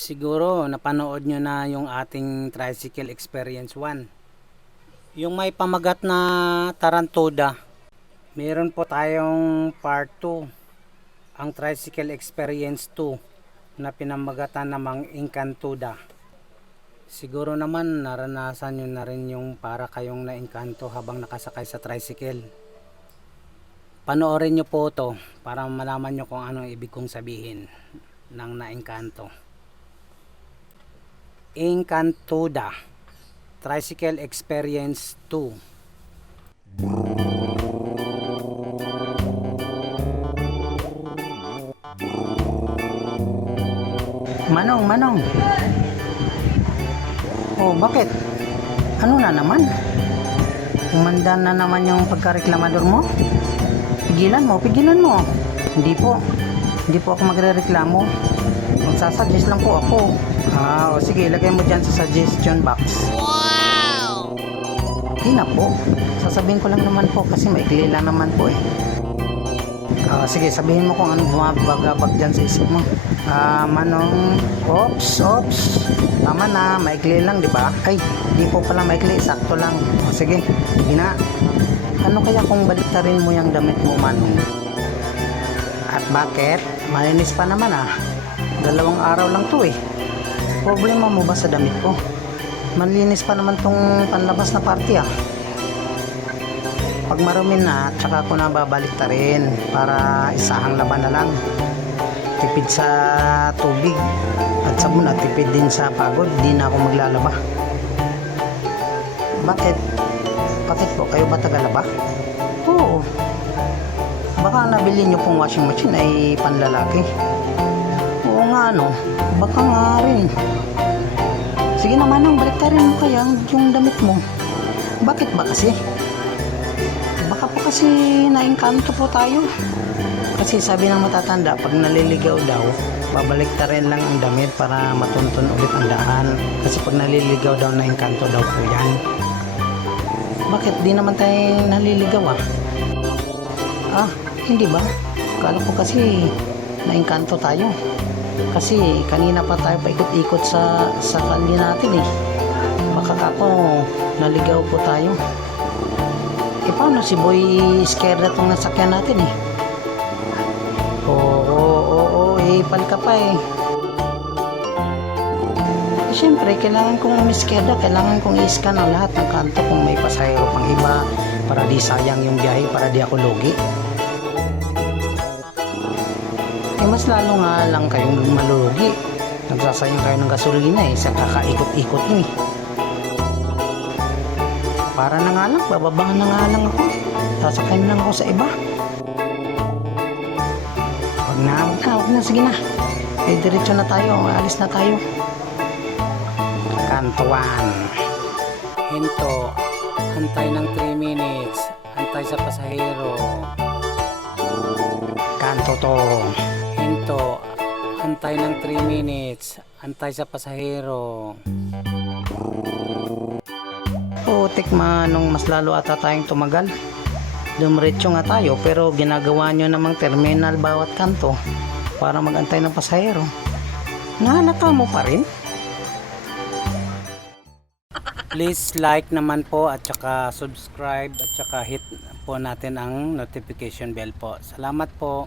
Siguro napanood nyo na yung ating Tricycle Experience 1. Yung may pamagat na tarantuda. Meron po tayong part 2. Ang Tricycle Experience 2 na pinamagatan namang Engkantuda. Siguro naman naranasan nyo na rin yung para kayong naengkanto habang nakasakay sa tricycle. Panoorin nyo po to para malaman nyo kung anong ibig kong sabihin ng naengkanto. Engkantuda Tricycle Experience 2. Manong. Oh, bakit? Ano na naman? Umanda na naman yung pagkareklamador mo? Pigilan mo. Hindi po ako magrereklamo. Magsasuggest lang po ako. O sige, ilagay mo dyan sa suggestion box. Wow! Hindi na po. Sasabihin ko lang naman po kasi maikli lang naman po eh. Sige, sabihin mo kung ano bumabagabag dyan sa isip mo. Manong, ops. Tama na, maikli lang, di ba? Ay, di po pala maikli, sakto lang. Sige, na. Ano kaya kung baliktarin mo yung damit mo, Manong? At bakit? Malinis pa naman 2 araw lang to eh. Problema mo ba sa damit ko? Malinis pa naman tong panlabas na party Pag marumi na, tsaka ko na babaliktarin para isahang laban na lang. Tipid sa tubig at sabon at tipid din sa pagod. Di na ako maglalaba. Bakit? Bakit po? Kayo ba tagalaba? Oo. Baka nabili nyo pong washing machine ay panlalaki. Oo nga baka nga rin. Sige naman baliktarin mo kaya yung damit mo. Bakit ba kasi? Baka po kasi naengkanto po tayo. Kasi sabi ng matatanda, pag naliligaw daw, babaliktarin lang ang damit para matuntun ulit ang daan. Kasi pag naliligaw daw, naengkanto daw po yan. Bakit di naman tayo naliligaw hindi ba? Kala ko kasi naengkanto tayo. Kasi kanina pa tayo paikot-ikot sa kalye natin eh. Baka ako naligaw po tayo. Paano si Boy scared na itong nasakyan natin eh? Oo, ipal ka pa eh. Siyempre, kailangan kong umiskeda, kailangan kong i-scan ang lahat ng kanto kung may pasahero pang iba para di sayang yung biyahe, para di ako lugi. Mas lalo nga lang kayong malulugi. Nagsasayang kayo ng gasolina sa kakaikot-ikot nyo Para na nga lang, bababangan na nga lang ako. Sasakay na lang ako sa iba. Wag na, sige na. Diretso na tayo, alis na tayo. Kantuan. Hinto, antay ng 3 minutes. Antay sa pasahero. Kanto to. Hinto, antay ng 3 minutes. Antay sa pasahero. Putik Manong, mas lalo ata tayong tumagal. Dumiretso nga tayo pero ginagawa nyo namang terminal bawat kanto para magantay ng pasahero. Nahalata mo pa rin? Please like naman po at saka subscribe at saka hit po natin ang notification bell po. Salamat po.